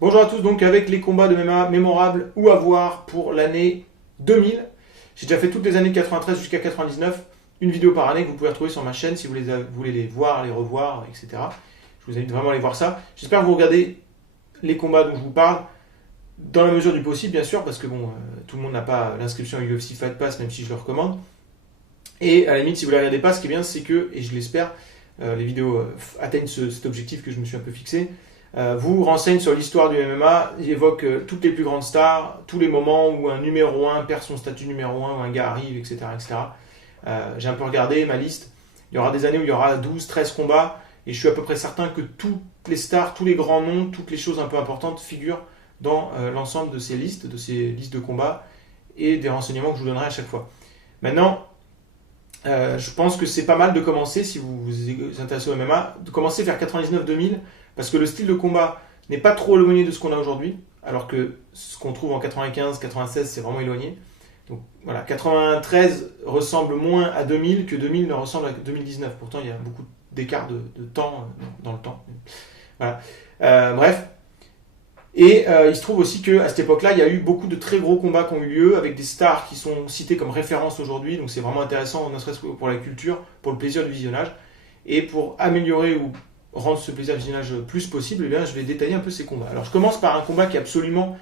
Bonjour à tous, donc avec les combats de MMA mémorables ou à voir pour l'année 2000. J'ai déjà fait toutes les années 93 jusqu'à 99, une vidéo par année que vous pouvez retrouver sur ma chaîne si vous voulez les voir, les revoir, etc. Je vous invite vraiment à aller voir ça. J'espère que vous regardez les combats dont je vous parle, dans la mesure du possible bien sûr, parce que bon, tout le monde n'a pas l'inscription à UFC Fight Pass, même si je le recommande. Et à la limite, si vous ne la regardez pas, ce qui est bien, c'est que, et je l'espère, les vidéos atteignent cet objectif que je me suis un peu fixé, vous renseigne sur l'histoire du MMA, il évoque toutes les plus grandes stars, tous les moments où un numéro 1 perd son statut numéro 1, où un gars arrive, etc. etc. J'ai un peu regardé ma liste, il y aura des années où il y aura 12, 13 combats, et je suis à peu près certain que toutes les stars, tous les grands noms, toutes les choses un peu importantes figurent dans l'ensemble de ces listes de combats, et des renseignements que je vous donnerai à chaque fois. Maintenant, je pense que c'est pas mal de commencer, si vous vous intéressez au MMA, de commencer vers 99-2000, parce que le style de combat n'est pas trop éloigné de ce qu'on a aujourd'hui, alors que ce qu'on trouve en 95-96, c'est vraiment éloigné. Donc voilà, 93 ressemble moins à 2000 que 2000 ne ressemble à 2019. Pourtant, il y a beaucoup d'écart de temps dans le temps. Voilà. Bref. Et il se trouve aussi qu'à cette époque-là, il y a eu beaucoup de très gros combats qui ont eu lieu, avec des stars qui sont citées comme références aujourd'hui. Donc c'est vraiment intéressant, ne serait-ce que pour la culture, pour le plaisir du visionnage. Et pour améliorer ou rendre ce plaisir de visionnage plus possible, eh bien, je vais détailler un peu ces combats. Alors je commence par un combat qui est absolument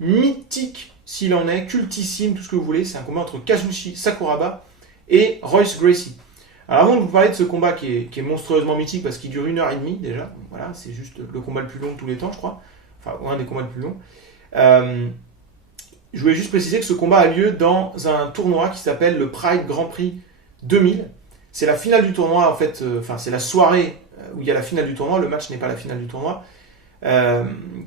mythique, s'il en est, cultissime, tout ce que vous voulez. C'est un combat entre Kazushi Sakuraba et Royce Gracie. Alors avant de vous parler de ce combat qui est monstrueusement mythique, parce qu'il dure 1h30 déjà, voilà, c'est juste le combat le plus long de tous les temps, je crois. Enfin, un des combats les plus longs. Je voulais juste préciser que ce combat a lieu dans un tournoi qui s'appelle le Pride Grand Prix 2000. C'est la finale du tournoi, en fait, c'est la soirée où il y a la finale du tournoi, le match n'est pas la finale du tournoi,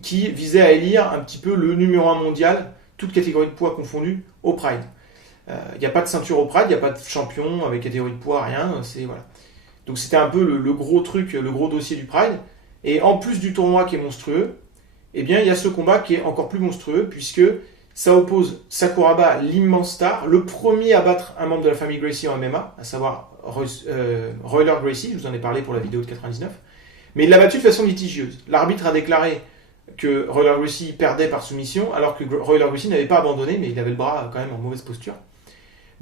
qui visait à élire un petit peu le numéro 1 mondial, toutes catégories de poids confondues, au Pride. Il n'y a pas de ceinture au Pride, il n'y a pas de champion avec catégorie de poids, rien, voilà. Donc c'était un peu le gros truc, le gros dossier du Pride. Et en plus du tournoi qui est monstrueux, eh bien il y a ce combat qui est encore plus monstrueux, puisque ça oppose Sakuraba, l'immense star, le premier à battre un membre de la famille Gracie en MMA, à savoir Royler Gracie, je vous en ai parlé pour la vidéo de 99, mais il l'a battu de façon litigieuse. L'arbitre a déclaré que Royler Gracie perdait par soumission, alors que Royler Gracie n'avait pas abandonné, mais il avait le bras quand même en mauvaise posture.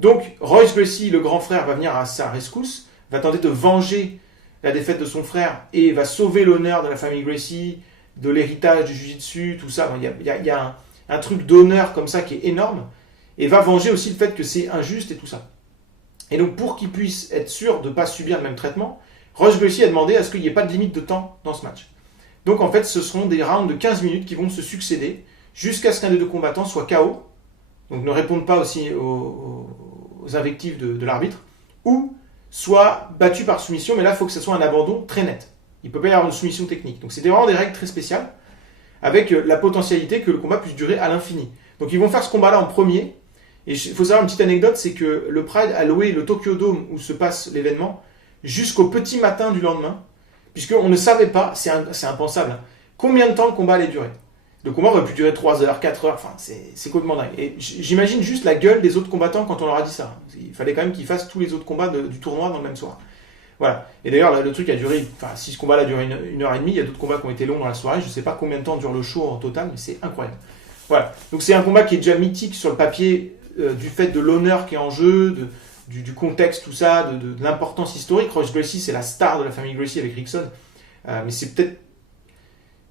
Donc Royce Gracie, le grand frère, va venir à sa rescousse, va tenter de venger la défaite de son frère, et va sauver l'honneur de la famille Gracie, de l'héritage du Jiu-Jitsu, tout ça. Il y a un truc d'honneur comme ça qui est énorme, et va venger aussi le fait que c'est injuste et tout ça. Et donc pour qu'il puisse être sûr de ne pas subir le même traitement, Royce Gracie a demandé à ce qu'il n'y ait pas de limite de temps dans ce match. Donc en fait ce seront des rounds de 15 minutes qui vont se succéder jusqu'à ce qu'un des deux combattants soit KO, donc ne réponde pas aussi aux invectives de l'arbitre, ou soit battu par soumission, mais là il faut que ce soit un abandon très net. Il ne peut pas y avoir de soumission technique. Donc c'est vraiment des règles très spéciales, avec la potentialité que le combat puisse durer à l'infini. Donc ils vont faire ce combat-là en premier. Et il faut savoir une petite anecdote, c'est que le Pride a loué le Tokyo Dome où se passe l'événement jusqu'au petit matin du lendemain, puisqu'on ne savait pas, c'est impensable, hein, combien de temps le combat allait durer. Le combat aurait pu durer 3 heures, 4 heures, enfin c'est complètement dingue. Et j'imagine juste la gueule des autres combattants quand on leur a dit ça. Il fallait quand même qu'ils fassent tous les autres combats du tournoi dans le même soir. Voilà. Et d'ailleurs, le truc a duré, si ce combat-là a duré 1h30, il y a d'autres combats qui ont été longs dans la soirée. Je ne sais pas combien de temps dure le show en total, mais c'est incroyable. Voilà. Donc c'est un combat qui est déjà mythique sur le papier, du fait de l'honneur qui est en jeu, du contexte, tout ça, de l'importance historique. Royce Gracie, c'est la star de la famille Gracie avec Rickson. Mais c'est peut-être...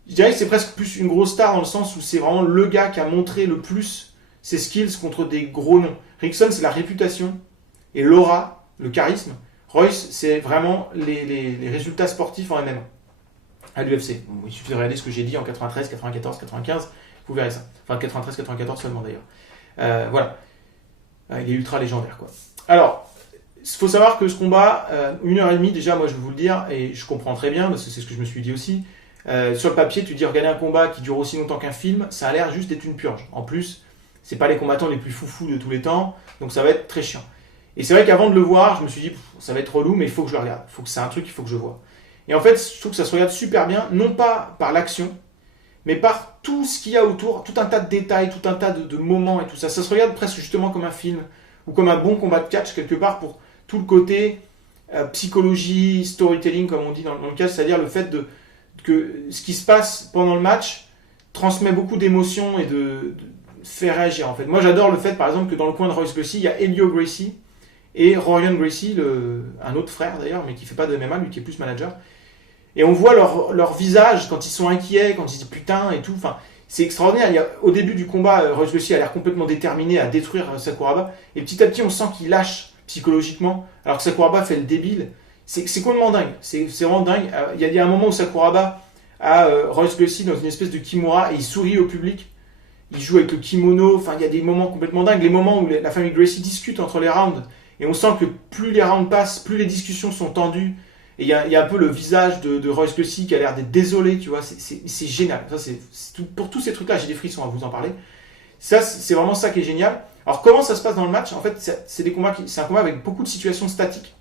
Je dirais que c'est presque plus une grosse star dans le sens où c'est vraiment le gars qui a montré le plus ses skills contre des gros noms. Rickson, c'est la réputation et l'aura, le charisme. Royce, c'est vraiment les résultats sportifs en MMA à l'UFC. Bon, il suffit de regarder ce que j'ai dit en 93, 94, 95, vous verrez ça. Enfin, 93, 94 seulement d'ailleurs. Voilà. Il est ultra légendaire, quoi. Alors, il faut savoir que ce combat, 1h30, déjà, moi je vais vous le dire, et je comprends très bien, parce que c'est ce que je me suis dit aussi. Sur le papier, tu dis regarder un combat qui dure aussi longtemps qu'un film, ça a l'air juste d'être une purge. En plus, c'est pas les combattants les plus foufous de tous les temps, donc ça va être très chiant. Et c'est vrai qu'avant de le voir, je me suis dit, ça va être relou, mais il faut que je le regarde. C'est un truc qu'il faut que je vois. Et en fait, je trouve que ça se regarde super bien, non pas par l'action, mais par tout ce qu'il y a autour, tout un tas de détails, tout un tas de moments et tout ça. Ça se regarde presque justement comme un film, ou comme un bon combat de catch, quelque part, pour tout le côté psychologie, storytelling, comme on dit dans le catch, c'est-à-dire le fait que ce qui se passe pendant le match transmet beaucoup d'émotions et de fait réagir en fait. Moi j'adore le fait par exemple que dans le coin de Royce Gracie, il y a Helio Gracie et Rorion Gracie, un autre frère d'ailleurs, mais qui fait pas de MMA, lui qui est plus manager. Et on voit leur visage quand ils sont inquiets, quand ils disent putain et tout. Enfin, c'est extraordinaire. Au début du combat, Royce Gracie a l'air complètement déterminé à détruire Sakuraba. Et petit à petit, on sent qu'il lâche psychologiquement, alors que Sakuraba fait le débile. C'est complètement dingue. C'est vraiment dingue. Il y a un moment où Sakuraba a Royce Gracie dans une espèce de kimura et il sourit au public. Il joue avec le kimono. Enfin, il y a des moments complètement dingues. Les moments où la famille Gracie discute entre les rounds. Et on sent que plus les rounds passent, plus les discussions sont tendues. Et il y a un peu le visage de Royce Gracie qui a l'air d'être désolé, tu vois. C'est génial. Ça, pour tous ces trucs-là, j'ai des frissons à vous en parler. Ça, c'est vraiment ça qui est génial. Alors, comment ça se passe dans le match? En fait, c'est un combat avec beaucoup de situations statiques.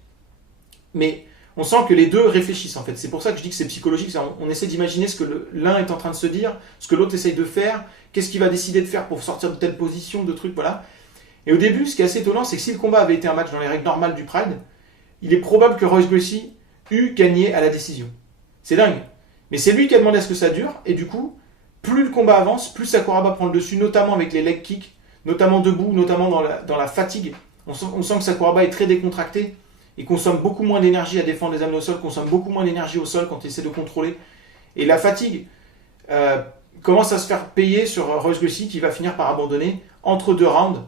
Mais on sent que les deux réfléchissent, en fait. C'est pour ça que je dis que c'est psychologique. On essaie d'imaginer ce que l'un est en train de se dire, ce que l'autre essaye de faire, qu'est-ce qu'il va décider de faire pour sortir de telle position, de trucs, voilà. Et au début, ce qui est assez étonnant, c'est que si le combat avait été un match dans les règles normales du Pride, il est probable que Royce Gracie eût gagné à la décision. C'est dingue. Mais c'est lui qui a demandé à ce que ça dure, et du coup, plus le combat avance, plus Sakuraba prend le dessus, notamment avec les leg kicks, notamment debout, notamment dans la fatigue. On sent que Sakuraba est très décontracté, et consomme beaucoup moins d'énergie à défendre les amener au sol, consomme beaucoup moins d'énergie au sol quand il essaie de contrôler. Et la fatigue commence à se faire payer sur Royce Gracie, qui va finir par abandonner entre deux rounds.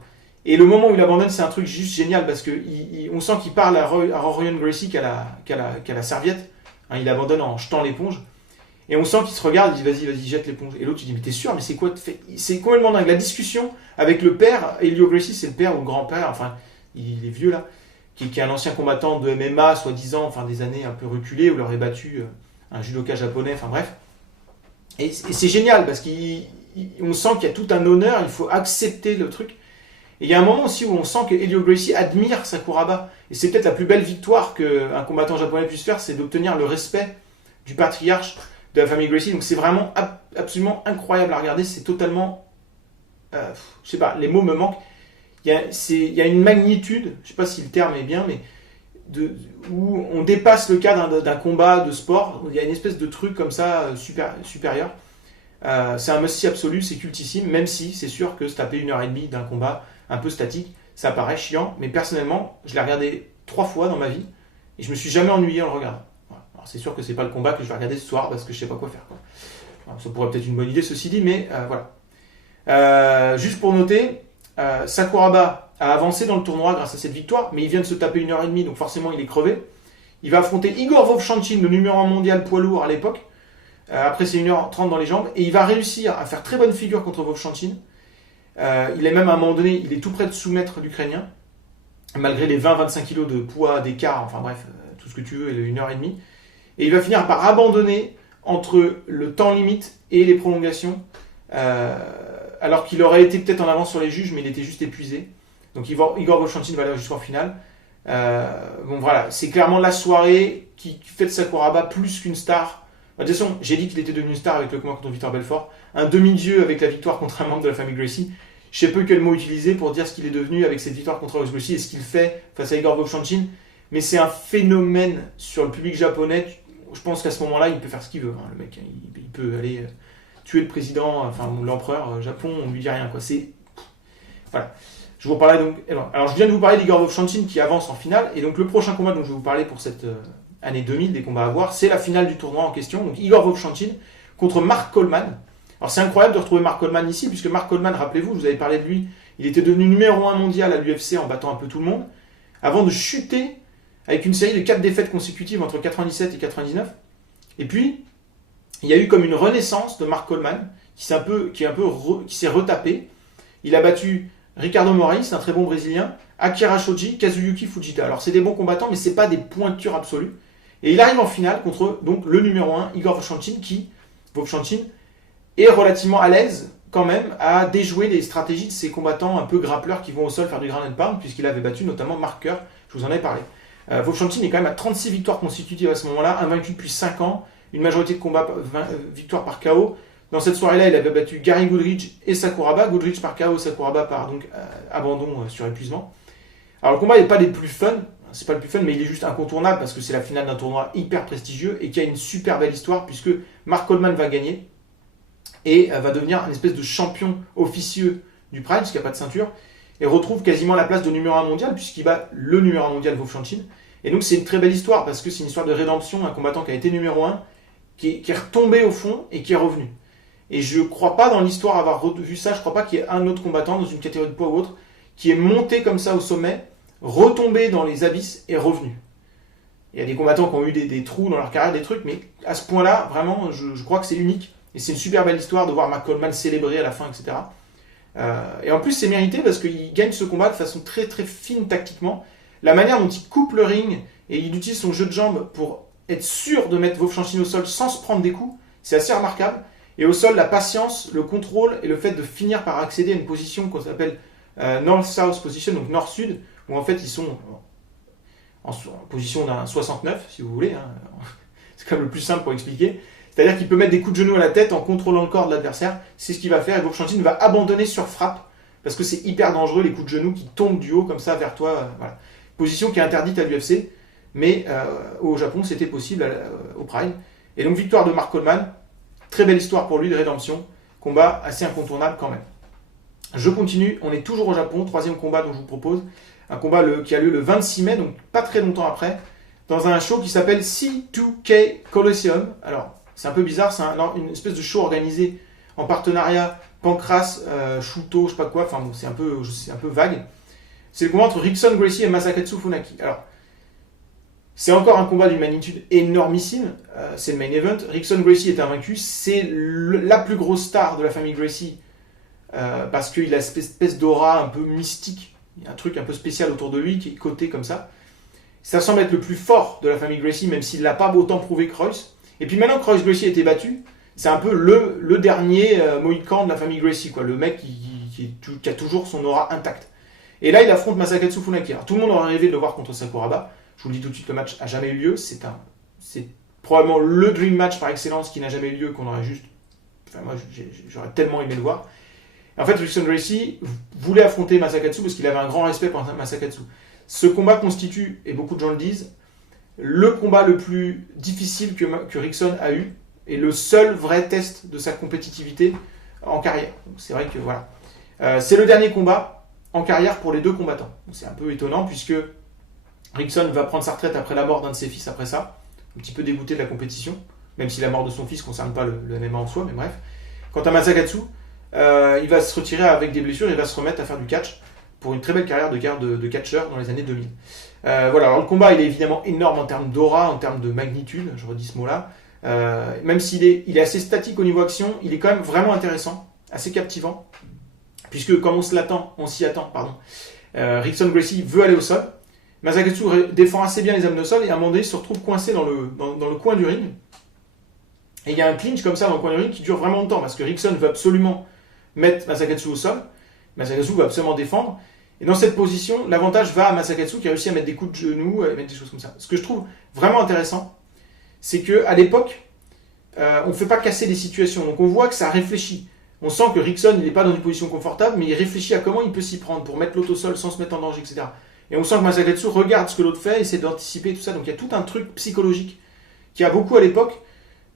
Et le moment où il abandonne, c'est un truc juste génial parce qu'on sent qu'il parle à Rorion Gracie qui a la serviette. Hein, il abandonne en jetant l'éponge. Et on sent qu'il se regarde et dit vas-y, jette l'éponge. Et l'autre, il dit mais t'es sûr, mais c'est quoi? C'est complètement dingue. La discussion avec le père, Helio Gracie, c'est le père ou le grand-père, enfin, il est vieux là, qui est un ancien combattant de MMA, soi-disant, enfin des années un peu reculées, où il aurait battu un judoka japonais, enfin bref. Et c'est génial parce qu'on sent qu'il y a tout un honneur, il faut accepter le truc. Et il y a un moment aussi où on sent que Helio Gracie admire Sakuraba. Et c'est peut-être la plus belle victoire qu'un combattant japonais puisse faire, c'est d'obtenir le respect du patriarche de la famille Gracie. Donc c'est vraiment absolument incroyable à regarder. C'est totalement... je sais pas, les mots me manquent. Il y a une magnitude, je sais pas si le terme est bien, mais où on dépasse le cadre d'un combat de sport. Il y a une espèce de truc comme ça supérieur. C'est un must-see absolu, c'est cultissime, même si c'est sûr que se taper 1h30 d'un combat un peu statique, ça paraît chiant, mais personnellement, je l'ai regardé 3 fois dans ma vie et je me suis jamais ennuyé en le regardant. Voilà. Alors c'est sûr que c'est pas le combat que je vais regarder ce soir parce que je sais pas quoi faire, quoi. Alors, ça pourrait peut-être une bonne idée ceci dit, mais voilà. Juste pour noter, Sakuraba a avancé dans le tournoi grâce à cette victoire, mais il vient de se taper 1h30, donc forcément il est crevé. Il va affronter Igor Vovchanchyn, le numéro 1 mondial poids lourd à l'époque. Après c'est 1h30 dans les jambes, et il va réussir à faire très bonne figure contre Vovchanchyn. Il est même à un moment donné, il est tout près de soumettre l'Ukrainien, malgré les 20-25 kg de poids d'écart, enfin bref, tout ce que tu veux, et 1h30. Et il va finir par abandonner entre le temps limite et les prolongations, alors qu'il aurait été peut-être en avance sur les juges, mais il était juste épuisé. Donc Igor Vovchanchyn va aller jusqu'en finale. Bon voilà, c'est clairement la soirée qui fait de Sakuraba plus qu'une star. De toute façon, j'ai dit qu'il était devenu une star avec le combat contre Victor Belfort. Un demi-dieu avec la victoire contre un membre de la famille Gracie. Je sais peu quel mot utiliser pour dire ce qu'il est devenu avec cette victoire contre Royce Gracie et ce qu'il fait face à Igor Vovchanchyn. Mais c'est un phénomène sur le public japonais. Je pense qu'à ce moment-là, il peut faire ce qu'il veut. Hein, le mec, il peut aller tuer le président, enfin l'empereur Japon, on lui dit rien, quoi. C'est... Voilà. Je vous parlais donc... Alors, je viens de vous parler d'Igor Vovchanchyn qui avance en finale. Et donc, le prochain combat dont je vais vous parler pour cette... année 2000, des combats à voir, c'est la finale du tournoi en question, donc Igor Vovchanchyn contre Mark Coleman. Alors c'est incroyable de retrouver Mark Coleman ici, puisque Mark Coleman, rappelez-vous, je vous avais parlé de lui, il était devenu numéro 1 mondial à l'UFC en battant un peu tout le monde, avant de chuter avec une série de 4 défaites consécutives entre 97 et 99. Et puis, il y a eu comme une renaissance de Mark Coleman, qui s'est retapé. Il a battu Ricardo Moraes, un très bon Brésilien, Akira Shoji, Kazuyuki Fujita. Alors c'est des bons combattants, mais c'est pas des pointures absolues. Et il arrive en finale contre donc, le numéro 1, Igor Vovchanchyn, qui, Vovchanchyn, est relativement à l'aise quand même à déjouer les stratégies de ces combattants un peu grappleurs qui vont au sol faire du ground and pound, puisqu'il avait battu notamment Mark Kerr, je vous en avais parlé. Vovchanchyn est quand même à 36 victoires consécutives à ce moment-là, invaincu depuis 5 ans, une majorité de combats, victoires par KO. Dans cette soirée-là, il avait battu Gary Goodridge et Sakuraba, Goodridge par KO, Sakuraba par donc, abandon sur épuisement. Alors le combat n'est pas des plus fun, c'est pas le plus fun, mais il est juste incontournable parce que c'est la finale d'un tournoi hyper prestigieux et qui a une super belle histoire puisque Mark Coleman va gagner. et va devenir un espèce de champion officieux du Pride, parce qu'il n'y a pas de ceinture, et retrouve quasiment la place de numéro 1 mondial, puisqu'il bat le numéro 1 mondial, Vovchanchyn. Et donc c'est une très belle histoire, parce que c'est une histoire de rédemption, un combattant qui a été numéro 1, qui est retombé au fond et qui est revenu. Et je ne crois pas dans l'histoire avoir vu ça, je ne crois pas qu'il y ait un autre combattant dans une catégorie de poids ou autre, qui est monté comme ça au sommet, retombé dans les abysses et revenu. Il y a des combattants qui ont eu des trous dans leur carrière, des trucs, mais à ce point-là, vraiment, je crois que c'est unique. Et c'est une super belle histoire de voir Mark Coleman célébrer à la fin, etc. Et en plus, c'est mérité parce qu'il gagne ce combat de façon très très fine tactiquement. La manière dont il coupe le ring et il utilise son jeu de jambes pour être sûr de mettre Vovchanchyn au sol sans se prendre des coups, c'est assez remarquable. Et au sol, la patience, le contrôle et le fait de finir par accéder à une position qu'on appelle North-South position, donc Nord-Sud, où en fait ils sont en position d'un 69, si vous voulez. Hein. C'est quand même le plus simple pour expliquer. C'est-à-dire qu'il peut mettre des coups de genou à la tête en contrôlant le corps de l'adversaire. C'est ce qu'il va faire et Vovchanchyn va abandonner sur frappe parce que c'est hyper dangereux les coups de genou qui tombent du haut comme ça vers toi. Voilà. Position qui est interdite à l'UFC, mais au Japon c'était possible au Pride. Et donc victoire de Mark Coleman, très belle histoire pour lui de rédemption, combat assez incontournable quand même. Je continue, on est toujours au Japon, troisième combat dont je vous propose, un combat qui a lieu le 26 mai, donc pas très longtemps après, dans un show qui s'appelle C2K Coliseum. Alors, c'est un peu bizarre, c'est une espèce de show organisé en partenariat Pancras, Shuto, je sais pas quoi, enfin bon, c'est un peu vague. C'est le combat entre Rickson Gracie et Masakatsu Funaki. Alors, c'est encore un combat d'une magnitude énormissime, c'est le main event. Rickson Gracie est invaincu, c'est la plus grosse star de la famille Gracie, parce qu'il a cette espèce d'aura un peu mystique, il y a un truc un peu spécial autour de lui qui est coté comme ça. Ça semble être le plus fort de la famille Gracie, même s'il l'a pas autant prouvé que Royce. Et puis maintenant que Royce Gracie a été battu, c'est un peu le dernier Mohican de la famille Gracie, quoi, le mec qui a toujours son aura intacte. Et là, il affronte Masakatsu Funaki. Alors, tout le monde aurait rêvé de le voir contre Sakuraba. Je vous le dis tout de suite, le match n'a jamais eu lieu. C'est probablement le dream match par excellence qui n'a jamais eu lieu, qu'on aurait juste... Enfin, moi, j'aurais tellement aimé le voir. En fait, Rickson Gracie voulait affronter Masakatsu parce qu'il avait un grand respect pour Masakatsu. Ce combat constitue, et beaucoup de gens le disent, le combat le plus difficile que Rickson a eu et le seul vrai test de sa compétitivité en carrière. Donc, c'est vrai que voilà. C'est le dernier combat en carrière pour les deux combattants. Donc, c'est un peu étonnant puisque Rickson va prendre sa retraite après la mort d'un de ses fils après ça. Un petit peu dégoûté de la compétition, même si la mort de son fils ne concerne pas le MMA en soi, mais bref. Quant à Masakatsu, il va se retirer avec des blessures, il va se remettre à faire du catch pour une très belle carrière de catcheur dans les années 2000. Voilà, alors le combat il est évidemment énorme en termes d'aura, en termes de magnitude, je redis ce mot-là. Même s'il est assez statique au niveau action, il est quand même vraiment intéressant, assez captivant, puisque comme on s'y attend, Rickson Gracie veut aller au sol. Masakatsu défend assez bien les amener au sol et à un moment donné il se retrouve coincé dans le coin du ring. Et il y a un clinch comme ça dans le coin du ring qui dure vraiment longtemps parce que Rickson veut absolument mettre Masakatsu au sol. Masakatsu veut absolument défendre. Et dans cette position, l'avantage va à Masakatsu qui a réussi à mettre des coups de genoux, à mettre des choses comme ça. Ce que je trouve vraiment intéressant, c'est qu'à l'époque, on ne fait pas casser les situations. Donc on voit que ça réfléchit. On sent que Rickson il n'est pas dans une position confortable, mais il réfléchit à comment il peut s'y prendre pour mettre l'autre au sol sans se mettre en danger, etc. Et on sent que Masakatsu regarde ce que l'autre fait, essaie d'anticiper tout ça. Donc il y a tout un truc psychologique qui a beaucoup à l'époque,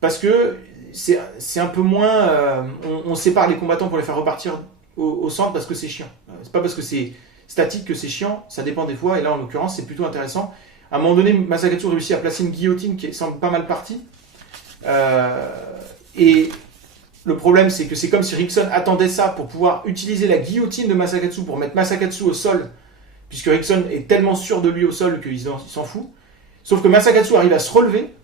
parce que c'est un peu moins... on sépare les combattants pour les faire repartir au centre parce que c'est chiant. C'est pas parce que c'est statique que c'est chiant, ça dépend des fois, et là en l'occurrence c'est plutôt intéressant. À un moment donné, Masakatsu réussit à placer une guillotine qui semble pas mal partie. Et le problème c'est que c'est comme si Rickson attendait ça pour pouvoir utiliser la guillotine de Masakatsu pour mettre Masakatsu au sol, puisque Rickson est tellement sûr de lui au sol qu'il s'en fout. Sauf que Masakatsu arrive à se relever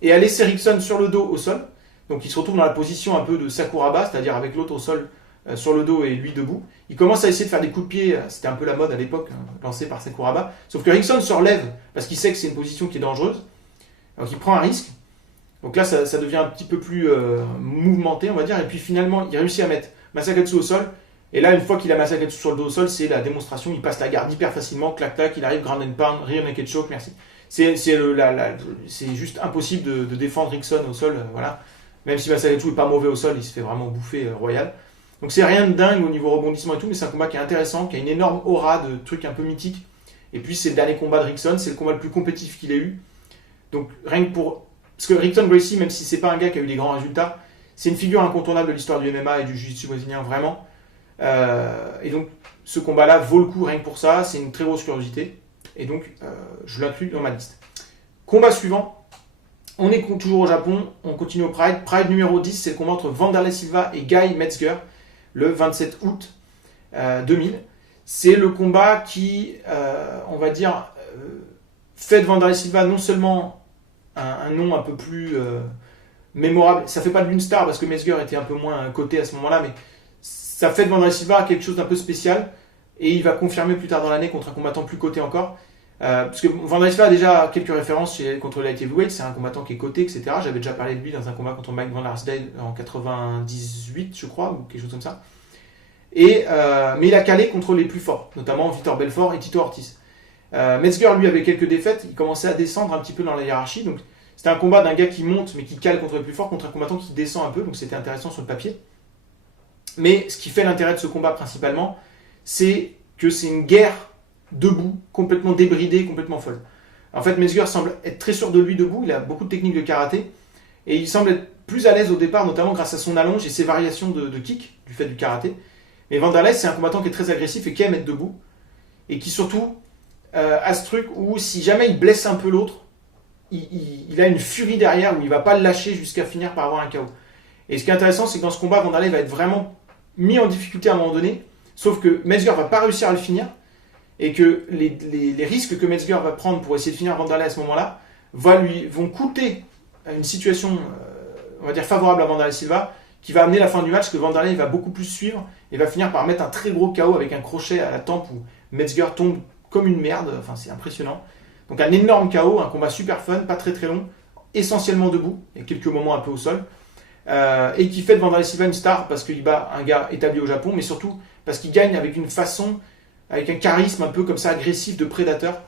et à laisser Rickson sur le dos au sol. Donc il se retrouve dans la position un peu de Sakuraba, c'est-à-dire avec l'autre au sol sur le dos et lui debout. Il commence à essayer de faire des coups de pied, c'était un peu la mode à l'époque, lancée par Sakuraba. Sauf que Rickson se relève parce qu'il sait que c'est une position qui est dangereuse. Donc il prend un risque. Donc là ça devient un petit peu plus mouvementé on va dire. Et puis finalement il réussit à mettre Masakatsu au sol. Et là une fois qu'il a Masakatsu sur le dos au sol, c'est la démonstration, il passe la garde hyper facilement, clac clac, il arrive ground and pound, rear naked choke, merci. C'est juste impossible de défendre Rickson au sol, voilà. Même si Masakatsu n'est pas mauvais au sol, il se fait vraiment bouffer royal. Donc c'est rien de dingue au niveau rebondissement et tout, mais c'est un combat qui est intéressant, qui a une énorme aura de trucs un peu mythiques. Et puis c'est le dernier combat de Rickson, c'est le combat le plus compétitif qu'il ait eu. Donc rien que pour... Parce que Rickson Gracie, même si c'est pas un gars qui a eu des grands résultats, C'est une figure incontournable de l'histoire du MMA et du jiu-jitsu brésilien, vraiment. Et donc, ce combat-là vaut le coup rien que pour ça. C'est une très grosse curiosité. Et donc, je l'inclus dans ma liste. Combat suivant. On est toujours au Japon. On continue au Pride. Pride numéro 10, c'est le combat entre Wanderlei Silva et Guy Metzger, le 27 août 2000. C'est le combat qui, on va dire, fait de Wanderlei Silva non seulement un nom un peu plus mémorable. Ça fait pas de l'une-star parce que Metzger était un peu moins coté à ce moment-là, mais ça fait de Wanderlei Silva quelque chose d'un peu spécial. Et il va confirmer plus tard dans l'année contre un combattant plus coté encore. Parce que Wanderlei Silva a déjà quelques références contre Light Heavyweight, c'est un combattant qui est coté, etc. J'avais déjà parlé de lui dans un combat contre Mike Van Arsdale en 98, je crois, ou quelque chose comme ça. Mais il a calé contre les plus forts, notamment Vitor Belfort et Tito Ortiz. Metzger, lui, avait quelques défaites, il commençait à descendre un petit peu dans la hiérarchie, donc c'était un combat d'un gars qui monte mais qui cale contre les plus forts, contre un combattant qui descend un peu, donc c'était intéressant sur le papier. Mais ce qui fait l'intérêt de ce combat principalement, c'est que c'est une guerre debout, complètement débridée, complètement folle. En fait, Metzger semble être très sûr de lui debout, il a beaucoup de techniques de karaté, et il semble être plus à l'aise au départ, notamment grâce à son allonge et ses variations de kick, du fait du karaté. Mais Wanderlei, c'est un combattant qui est très agressif et qui aime être debout, et qui surtout a ce truc où si jamais il blesse un peu l'autre, il a une furie derrière où il ne va pas le lâcher jusqu'à finir par avoir un KO. Et ce qui est intéressant, c'est que dans ce combat, Wanderlei va être vraiment mis en difficulté à un moment donné, sauf que Metzger va pas réussir à le finir, et que les risques que Metzger va prendre pour essayer de finir Wanderlei à ce moment-là vont coûter une situation, on va dire, favorable à Wanderlei Silva, qui va amener la fin du match, que Wanderlei va beaucoup plus suivre, et va finir par mettre un très gros KO avec un crochet à la tempe où Metzger tombe comme une merde, enfin c'est impressionnant. Donc un énorme KO, un combat super fun, pas très très long, essentiellement debout, et quelques moments un peu au sol, et qui fait de Wanderlei Silva une star parce qu'il bat un gars établi au Japon, mais surtout parce qu'il gagne avec une façon, avec un charisme un peu comme ça agressif de prédateur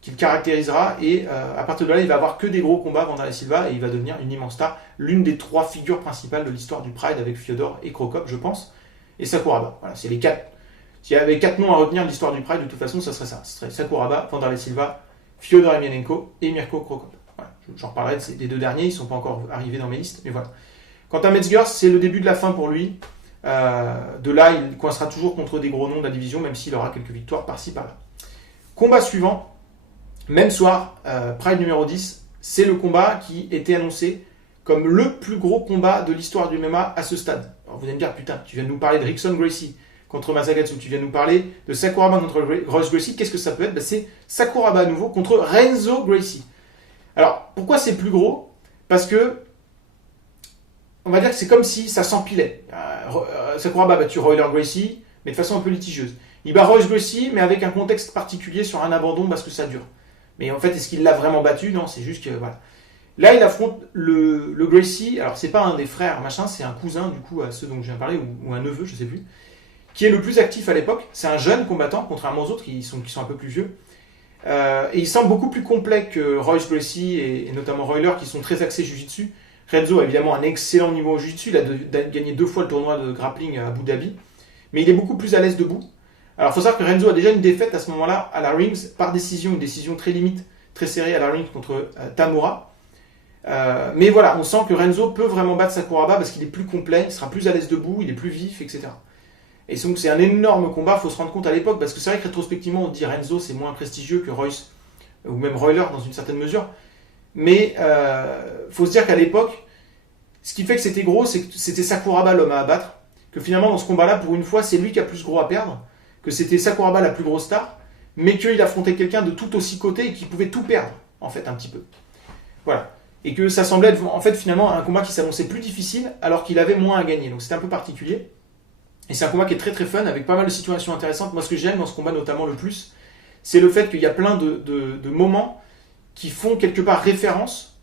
qui le caractérisera, et à partir de là il va avoir que des gros combats Wanderlei Silva et il va devenir une immense star, l'une des 3 figures principales de l'histoire du Pride avec Fyodor et Krokop, je pense, et Sakuraba. Voilà, c'est les 4. S'il y avait 4 noms à retenir de l'histoire du Pride, de toute façon ça serait ça. Ce serait Sakuraba, Wanderlei Silva, Fyodor Emelianenko et Mirko Krokop. Voilà, j'en reparlerai des 2 derniers, ils ne sont pas encore arrivés dans mes listes, mais voilà. Quant à Metzger, c'est le début de la fin pour lui. De là, il coincera toujours contre des gros noms de la division, même s'il aura quelques victoires par-ci par-là. Combat suivant, même soir, Pride numéro 10, c'est le combat qui était annoncé comme le plus gros combat de l'histoire du MMA à ce stade. Alors vous allez me dire, putain, tu viens de nous parler de Rickson Gracie contre Massagatsu, tu viens de nous parler de Sakuraba contre Royce Gracie, qu'est-ce que ça peut être? C'est Sakuraba à nouveau contre Renzo Gracie. Alors, pourquoi c'est plus gros? Parce que on va dire que c'est comme si ça s'empilait. Sakuraba a battu Royler Gracie, mais de façon un peu litigieuse. Il bat Royce Gracie, mais avec un contexte particulier sur un abandon parce que ça dure. Mais en fait, est-ce qu'il l'a vraiment battu? Non, c'est juste que voilà. Là, il affronte le Gracie. Alors, c'est pas un des frères, machin, c'est un cousin du coup à ceux dont je viens de parler, ou un neveu, je sais plus, qui est le plus actif à l'époque. C'est un jeune combattant, contrairement aux autres qui sont un peu plus vieux. Et il semble beaucoup plus complet que Royce Gracie et notamment Royler, qui sont très axés jiu-jitsu. Renzo a évidemment un excellent niveau au jiu-jitsu, il a gagné 2 fois le tournoi de grappling à Abu Dhabi, mais il est beaucoup plus à l'aise debout. Alors il faut savoir que Renzo a déjà une défaite à ce moment-là à la Rings, par décision, une décision très limite, très serrée à la Rings contre Tamura. Mais voilà, on sent que Renzo peut vraiment battre Sakuraba parce qu'il est plus complet, il sera plus à l'aise debout, il est plus vif, etc. Et donc c'est un énorme combat, il faut se rendre compte à l'époque, parce que c'est vrai que rétrospectivement on dit Renzo c'est moins prestigieux que Royce, ou même Royler dans une certaine mesure. Mais faut se dire qu'à l'époque, ce qui fait que c'était gros, c'est que c'était Sakuraba l'homme à abattre. Que finalement, dans ce combat-là, pour une fois, c'est lui qui a plus gros à perdre. Que c'était Sakuraba la plus grosse star. Mais qu'il affrontait quelqu'un de tout aussi coté et qui pouvait tout perdre, en fait, un petit peu. Voilà. Et que ça semblait être, en fait, finalement, un combat qui s'annonçait plus difficile alors qu'il avait moins à gagner. Donc c'était un peu particulier. Et c'est un combat qui est très très fun, avec pas mal de situations intéressantes. Moi, ce que j'aime dans ce combat, notamment le plus, c'est le fait qu'il y a plein de moments qui font quelque part référence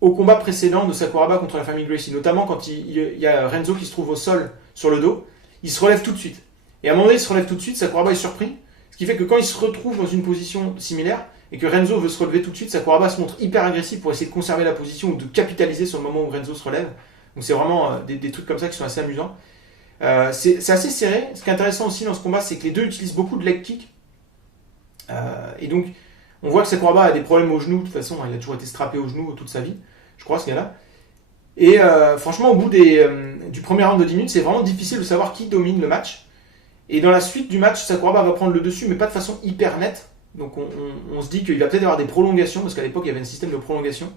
au combat précédent de Sakuraba contre la famille Gracie, notamment quand il y a Renzo qui se trouve au sol sur le dos, il se relève tout de suite. Et à un moment donné, il se relève tout de suite, Sakuraba est surpris, ce qui fait que quand il se retrouve dans une position similaire, et que Renzo veut se relever tout de suite, Sakuraba se montre hyper agressif pour essayer de conserver la position ou de capitaliser sur le moment où Renzo se relève. Donc c'est vraiment des trucs comme ça qui sont assez amusants. C'est assez serré. Ce qui est intéressant aussi dans ce combat, c'est que les deux utilisent beaucoup de leg kick. Et donc, on voit que Sakuraba a des problèmes au genou, de toute façon, il a toujours été strappé au genou toute sa vie, je crois, ce gars-là. Et franchement, au bout du premier round de 10 minutes, c'est vraiment difficile de savoir qui domine le match. Et dans la suite du match, Sakuraba va prendre le dessus, mais pas de façon hyper nette. Donc on se dit qu'il va peut-être y avoir des prolongations, parce qu'à l'époque, il y avait un système de prolongation.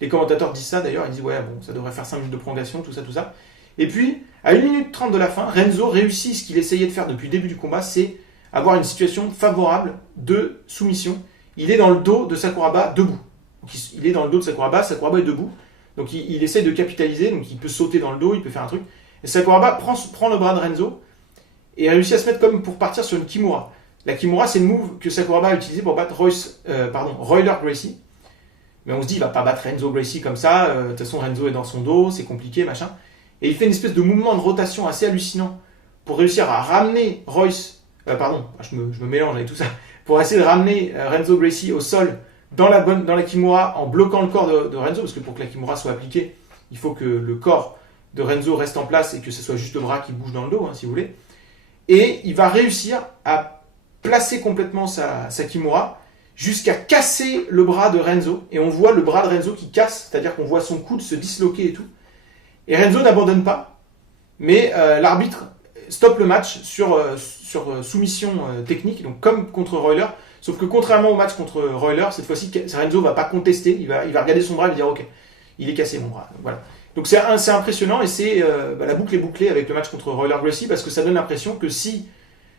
Les commentateurs disent ça d'ailleurs, ils disent ouais, bon, ça devrait faire 5 minutes de prolongation, tout ça, tout ça. Et puis, à 1 minute 30 de la fin, Renzo réussit ce qu'il essayait de faire depuis le début du combat, c'est avoir une situation favorable de soumission. Il est dans le dos de Sakuraba debout. Donc, il est dans le dos de Sakuraba est debout. Donc il essaie de capitaliser, donc il peut sauter dans le dos, il peut faire un truc. Et Sakuraba prend le bras de Renzo et réussit à se mettre comme pour partir sur une Kimura. La Kimura, c'est le move que Sakuraba a utilisé pour battre Royler Gracie. Mais on se dit, il va pas battre Renzo Gracie comme ça. De toute façon, Renzo est dans son dos, c'est compliqué, machin. Et il fait une espèce de mouvement de rotation assez hallucinant pour réussir à ramener je me mélange avec tout ça. Pour essayer de ramener Renzo Gracie au sol dans la Kimura en bloquant le corps de Renzo, parce que pour que la Kimura soit appliquée, il faut que le corps de Renzo reste en place et que ce soit juste le bras qui bouge dans le dos, si vous voulez. Et il va réussir à placer complètement sa Kimura jusqu'à casser le bras de Renzo. Et on voit le bras de Renzo qui casse, c'est-à-dire qu'on voit son coude se disloquer et tout. Et Renzo n'abandonne pas, mais l'arbitre stoppe le match sur soumission technique, donc comme contre Royler. Sauf que contrairement au match contre Royler, cette fois-ci, Renzo va pas contester, il va regarder son bras et dire ok, il est cassé mon bras. Voilà. Donc c'est impressionnant et c'est la boucle est bouclée avec le match contre Royler Gracie parce que ça donne l'impression que si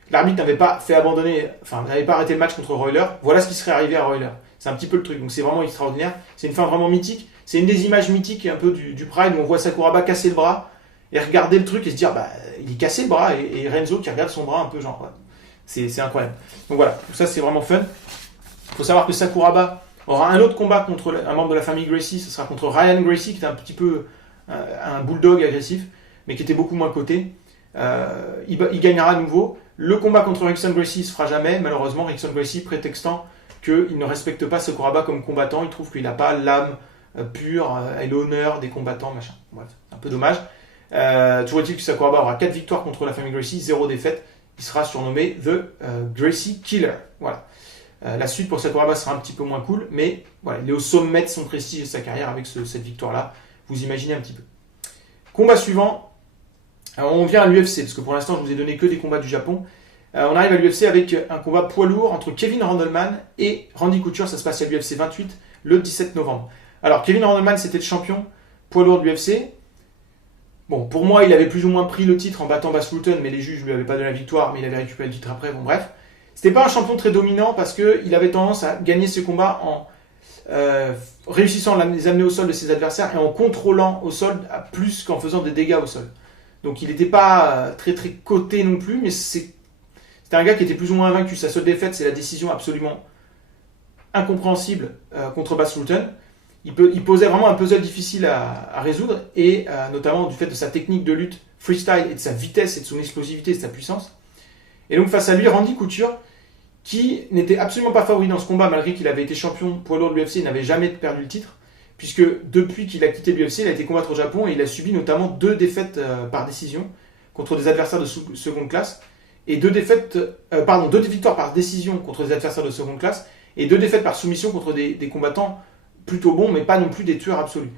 l'arbitre n'avait pas n'avait pas arrêté le match contre Royler, voilà ce qui serait arrivé à Royler. C'est un petit peu le truc, donc c'est vraiment extraordinaire. C'est une fin vraiment mythique. C'est une des images mythiques un peu du Pride où on voit Sakuraba casser le bras et regarder le truc et se dire il est cassé le bras et Renzo qui regarde son bras un peu genre ouais. C'est incroyable. Donc voilà, tout ça c'est vraiment fun. Il faut savoir que Sakuraba aura un autre combat contre un membre de la famille Gracie, ce sera contre Ryan Gracie qui est un petit peu un bulldog agressif mais qui était beaucoup moins coté. Il gagnera à nouveau. Le combat contre Rickson Gracie ne se fera jamais, malheureusement, Rickson Gracie prétextant qu'il ne respecte pas Sakuraba comme combattant, il trouve qu'il n'a pas l'âme pure et l'honneur des combattants, machin. Bref, un peu dommage. Toujours est-il que Sakuraba aura 4 victoires contre la famille Gracie, 0 défaite. Il sera surnommé The Gracie Killer. Voilà. La suite pour Sakuraba sera un petit peu moins cool, mais voilà, il est au sommet de son prestige et de sa carrière avec cette victoire-là. Vous imaginez un petit peu. Combat suivant. Alors on vient à l'UFC, parce que pour l'instant je vous ai donné que des combats du Japon. On arrive à l'UFC avec un combat poids lourd entre Kevin Randleman et Randy Couture. Ça se passe à l'UFC 28 le 17 novembre. Alors Kevin Randleman c'était le champion poids lourd de l'UFC. Bon, pour moi il avait plus ou moins pris le titre en battant Bas Rutten, mais les juges lui avaient pas donné la victoire, mais il avait récupéré le titre après. Bon bref, c'était pas un champion très dominant parce qu'il avait tendance à gagner ses combats en réussissant à les amener au sol de ses adversaires et en contrôlant au sol plus qu'en faisant des dégâts au sol. Donc il n'était pas très très coté non plus, mais c'était un gars qui était plus ou moins invaincu. Sa seule défaite, c'est la décision absolument incompréhensible contre Bas Rutten. Il posait vraiment un puzzle difficile à résoudre, et notamment du fait de sa technique de lutte freestyle et de sa vitesse et de son explosivité et de sa puissance. Et donc face à lui, Randy Couture, qui n'était absolument pas favori dans ce combat, malgré qu'il avait été champion poids lourd de l'UFC, il n'avait jamais perdu le titre. Puisque depuis qu'il a quitté l'UFC, il a été combattre au Japon et il a subi notamment 2 défaites par décision contre des adversaires de seconde classe et 2 victoires par décision contre des adversaires de seconde classe et 2 défaites par soumission contre des combattants plutôt bons mais pas non plus des tueurs absolus.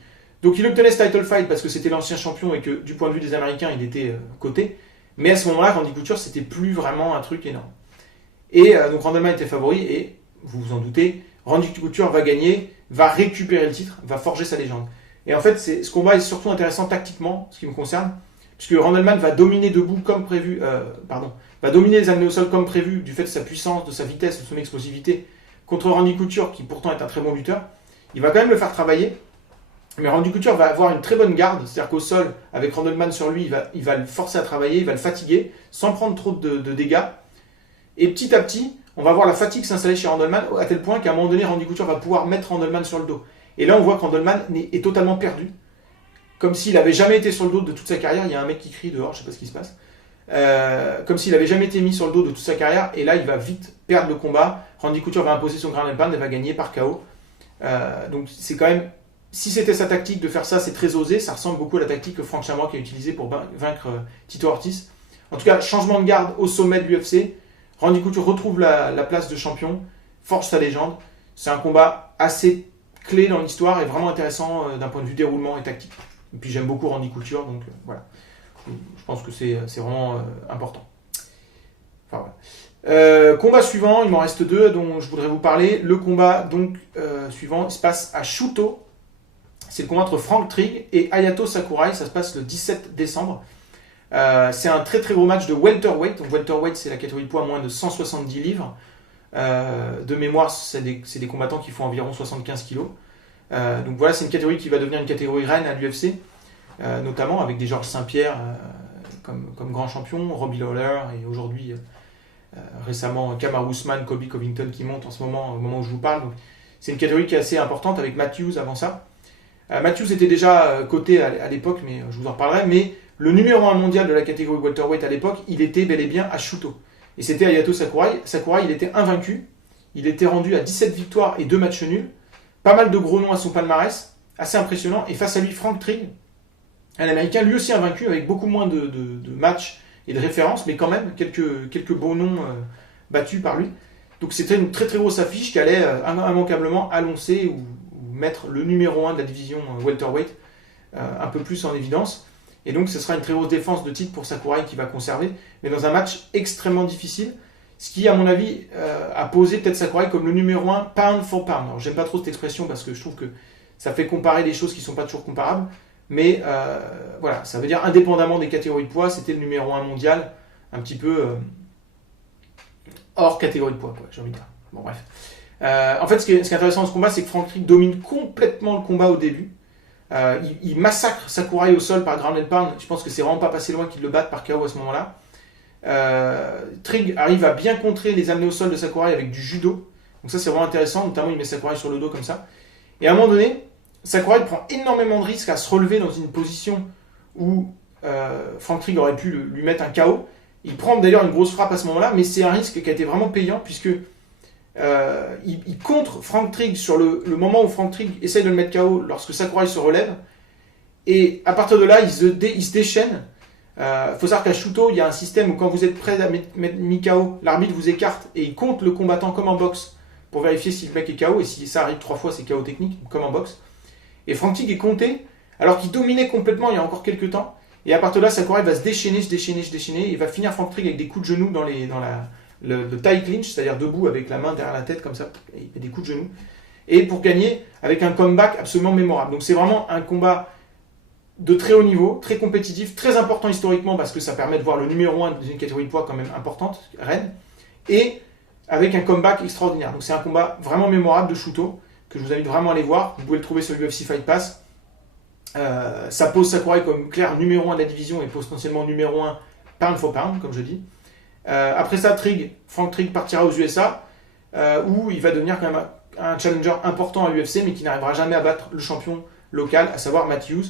Donc il obtenait ce title fight parce que c'était l'ancien champion et que du point de vue des Américains il était coté, mais à ce moment-là Randy Couture c'était plus vraiment un truc énorme. Et donc Randleman était favori et vous vous en doutez, Randy Couture va gagner, va récupérer le titre, va forger sa légende. Et en fait, ce combat est surtout intéressant tactiquement, ce qui me concerne, puisque Randleman va dominer debout comme prévu, va dominer les amener au sol comme prévu, du fait de sa puissance, de sa vitesse, de son explosivité, contre Randy Couture, qui pourtant est un très bon lutteur. Il va quand même le faire travailler, mais Randy Couture va avoir une très bonne garde, c'est-à-dire qu'au sol, avec Randleman sur lui, il va le forcer à travailler, il va le fatiguer, sans prendre trop de dégâts. Et petit à petit, on va voir la fatigue s'installer chez Randleman, à tel point qu'à un moment donné, Randy Couture va pouvoir mettre Randleman sur le dos. Et là, on voit que Randleman est totalement perdu, comme s'il n'avait jamais été sur le dos de toute sa carrière. Il y a un mec qui crie dehors, je ne sais pas ce qui se passe. Comme s'il n'avait jamais été mis sur le dos de toute sa carrière, et là, il va vite perdre le combat. Randy Couture va imposer son ground and pound et va gagner par KO. Donc c'est quand même, si c'était sa tactique de faire ça, c'est très osé. Ça ressemble beaucoup à la tactique que Frank Shamrock a utilisée pour vaincre Tito Ortiz. En tout cas, changement de garde au sommet de l'UFC. Randy Couture retrouve la place de champion, forge sa légende. C'est un combat assez clé dans l'histoire et vraiment intéressant d'un point de vue déroulement et tactique. Et puis j'aime beaucoup Randy Couture, donc voilà. Je pense que c'est vraiment important. Enfin, voilà. Combat suivant, il m'en reste 2 dont je voudrais vous parler. Le combat donc suivant, il se passe à Shuto. C'est le combat entre Frank Trigg et Hayato Sakurai. Ça se passe le 17 décembre. C'est un très très gros match de welterweight. Donc welterweight, c'est la catégorie de poids à moins de 170 livres. De mémoire, c'est des combattants qui font environ 75 kilos. Donc voilà, c'est une catégorie qui va devenir une catégorie reine à l'UFC, notamment avec des Georges Saint-Pierre comme grand champion, Robbie Lawler et aujourd'hui récemment Kamaru Usman, Colby Covington qui montent en ce moment, au moment où je vous parle. Donc, c'est une catégorie qui est assez importante avec Matthews avant ça. Matthews était déjà coté à l'époque, mais je vous en reparlerai. Mais le numéro 1 mondial de la catégorie welterweight à l'époque, il était bel et bien à Shuto. Et c'était Hayato Sakurai. Sakurai, il était invaincu. Il était rendu à 17 victoires et 2 matchs nuls. Pas mal de gros noms à son palmarès. Assez impressionnant. Et face à lui, Frank Trigg, un Américain, lui aussi invaincu, avec beaucoup moins de matchs et de références, mais quand même quelques beaux noms battus par lui. Donc c'était une très très grosse affiche qui allait immanquablement annoncer ou mettre le numéro 1 de la division welterweight un peu plus en évidence. Et donc ce sera une très grosse défense de titre pour Sakurai qui va conserver, mais dans un match extrêmement difficile, ce qui à mon avis a posé peut-être Sakurai comme le numéro 1 pound for pound. Alors j'aime pas trop cette expression parce que je trouve que ça fait comparer des choses qui sont pas toujours comparables, mais voilà, ça veut dire indépendamment des catégories de poids, c'était le numéro 1 mondial, un petit peu hors catégorie de poids, quoi, j'ai envie de dire. Bon bref. En fait, ce qui est intéressant dans ce combat, c'est que Frank Trigg domine complètement le combat au début. Il massacre Sakurai au sol par ground and pound. Je pense que c'est vraiment pas passé loin qu'il le batte par KO à ce moment-là. Trigg arrive à bien contrer les amener au sol de Sakurai avec du judo. Donc ça, c'est vraiment intéressant. Notamment, il met Sakurai sur le dos comme ça. Et à un moment donné, Sakurai prend énormément de risques à se relever dans une position où Frank Trigg aurait pu lui mettre un KO. Il prend d'ailleurs une grosse frappe à ce moment-là, mais c'est un risque qui a été vraiment payant puisque il contre Frank Trigg sur le moment où Frank Trigg essaye de le mettre KO lorsque Sakurai se relève. Et à partir de là, il se déchaîne. Faut savoir qu'à Shuto, il y a un système où quand vous êtes prêt à mettre mis KO, l'arbitre vous écarte et il compte le combattant comme en boxe pour vérifier si le mec est KO. Et si ça arrive 3 fois, c'est KO technique, comme en boxe. Et Frank Trigg est compté alors qu'il dominait complètement il y a encore quelques temps. Et à partir de là, Sakurai va se déchaîner. Et va finir Frank Trigg avec des coups de genoux dans le tie clinch, c'est-à-dire debout avec la main derrière la tête comme ça, et des coups de genoux. Et pour gagner avec un comeback absolument mémorable. Donc c'est vraiment un combat de très haut niveau, très compétitif, très important historiquement parce que ça permet de voir le numéro 1 d'une catégorie de poids quand même importante, reine, et avec un comeback extraordinaire. Donc c'est un combat vraiment mémorable de Shuto, que je vous invite vraiment à aller voir. Vous pouvez le trouver sur l'UFC Fight Pass. Ça pose Sakurai comme clair numéro 1 de la division et potentiellement numéro 1 pound for pound, comme je dis. Après ça, Frank Trigg partira aux USA, où il va devenir quand même un challenger important à l'UFC, mais qui n'arrivera jamais à battre le champion local, à savoir Matthews.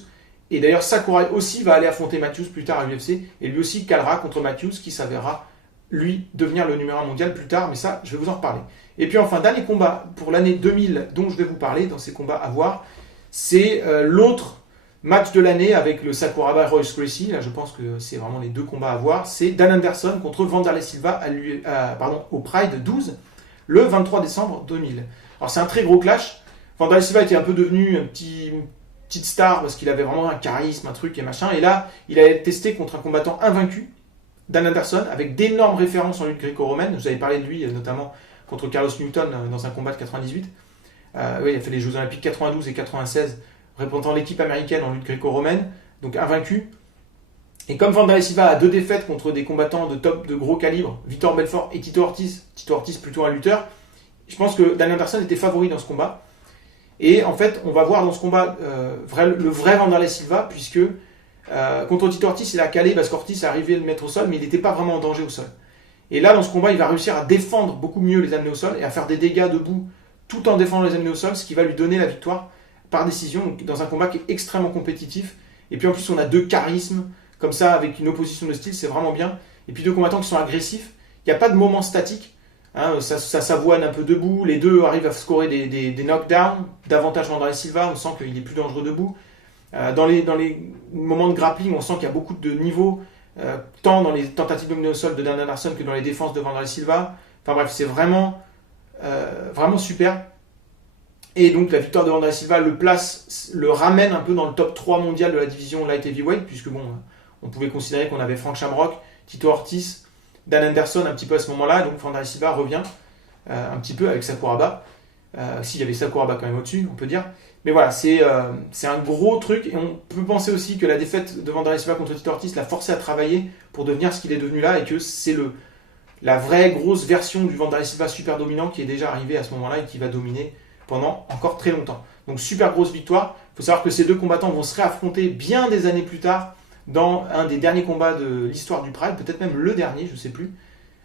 Et d'ailleurs, Sakurai aussi va aller affronter Matthews plus tard à l'UFC, et lui aussi calera contre Matthews, qui s'avérera, lui, devenir le numéro 1 mondial plus tard, mais ça, je vais vous en reparler. Et puis enfin, dernier combat pour l'année 2000 dont je vais vous parler, dans ces combats à voir, c'est l'autre match de l'année avec le Sakuraba Royce Gracie. Là, je pense que c'est vraiment les 2 combats à voir. C'est Dan Anderson contre Wanderlei Silva au Pride 12, le 23 décembre 2000. Alors, c'est un très gros clash. Wanderlei Silva était un peu devenu une petite star parce qu'il avait vraiment un charisme, un truc et machin. Et là, il a été testé contre un combattant invaincu, Dan Anderson, avec d'énormes références en lutte gréco-romaine. Vous avez parlé de lui, notamment contre Carlos Newton dans un combat de 98. Oui, il a fait les Jeux Olympiques 92 et 96, représentant l'équipe américaine en lutte gréco-romaine, donc invaincu. Et comme Wanderlei Silva a 2 défaites contre des combattants de gros calibre, Vitor Belfort et Tito Ortiz plutôt un lutteur, je pense que Dan Anderson était favori dans ce combat. Et en fait, on va voir dans ce combat le vrai Wanderlei Silva, puisque contre Tito Ortiz, il a calé parce qu'Ortiz est arrivé à le mettre au sol, mais il n'était pas vraiment en danger au sol. Et là, dans ce combat, il va réussir à défendre beaucoup mieux les amener au sol et à faire des dégâts debout tout en défendant les amener au sol, ce qui va lui donner la victoire par décision, donc dans un combat qui est extrêmement compétitif. Et puis en plus, on a 2 charismes, comme ça, avec une opposition de style, c'est vraiment bien. Et puis 2 combattants qui sont agressifs. Il n'y a pas de moment statique. Hein, ça s'avoine un peu debout. Les 2 arrivent à scorer des knockdowns. Davantage Wanderlei Silva, on sent qu'il est plus dangereux debout. Dans les moments de grappling, on sent qu'il y a beaucoup de niveaux, tant dans les tentatives de mener au sol de Dan Anderson que dans les défenses de Wanderlei Silva. Enfin bref, c'est vraiment super. Et donc la victoire de Wanderlei Silva le ramène un peu dans le top 3 mondial de la division light heavyweight, puisque bon, on pouvait considérer qu'on avait Frank Shamrock, Tito Ortiz, Dan Anderson un petit peu à ce moment-là, donc Wanderlei Silva revient un petit peu avec Sakuraba. S'il y avait Sakuraba quand même au-dessus, on peut dire. Mais voilà, c'est un gros truc, et on peut penser aussi que la défaite de Wanderlei Silva contre Tito Ortiz l'a forcé à travailler pour devenir ce qu'il est devenu là, et que c'est la vraie grosse version du Wanderlei Silva super dominant qui est déjà arrivé à ce moment-là et qui va dominer pendant encore très longtemps. Donc super grosse victoire. Il faut savoir que ces deux combattants vont se réaffronter bien des années plus tard dans un des derniers combats de l'histoire du Pride, peut-être même le dernier, je ne sais plus.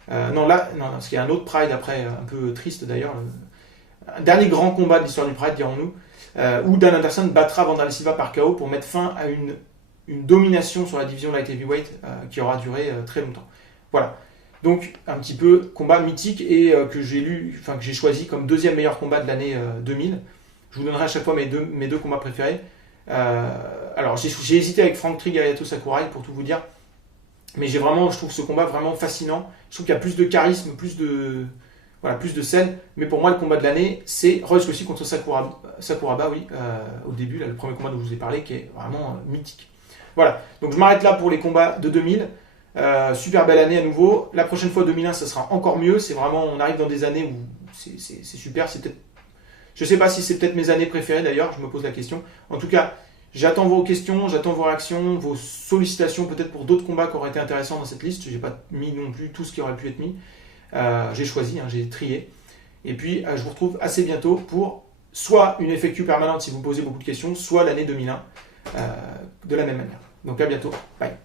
Non, parce qu'il y a un autre Pride après, un peu triste d'ailleurs. Un dernier grand combat de l'histoire du Pride, dirons-nous, où Dan Anderson battra Wanderlei Silva par KO pour mettre fin à une domination sur la division light heavyweight qui aura duré très longtemps. Voilà. Donc un petit peu combat mythique et que j'ai choisi comme deuxième meilleur combat de l'année 2000. Je vous donnerai à chaque fois mes deux combats préférés. Alors j'ai hésité avec Frank Trigg et Ayato Sakurai pour tout vous dire, mais je trouve ce combat vraiment fascinant. Je trouve qu'il y a plus de charisme, plus de scène. Mais pour moi le combat de l'année c'est Royce Gracie contre Sakuraba, oui, au début là, le premier combat dont je vous ai parlé qui est vraiment mythique. Voilà. Donc je m'arrête là pour les combats de 2000. Super belle année à nouveau. La prochaine fois 2001 ça sera encore mieux. C'est vraiment, on arrive dans des années où c'est super. Je sais pas si c'est peut-être mes années préférées d'ailleurs, je me pose la question. En tout cas, j'attends vos questions, j'attends vos réactions, vos sollicitations peut-être pour d'autres combats qui auraient été intéressants dans cette liste. J'ai pas mis non plus tout ce qui aurait pu être mis. J'ai choisi, j'ai trié. Et puis je vous retrouve assez bientôt pour soit une FAQ permanente si vous posez beaucoup de questions, soit l'année 2001 de la même manière. Donc à bientôt. Bye.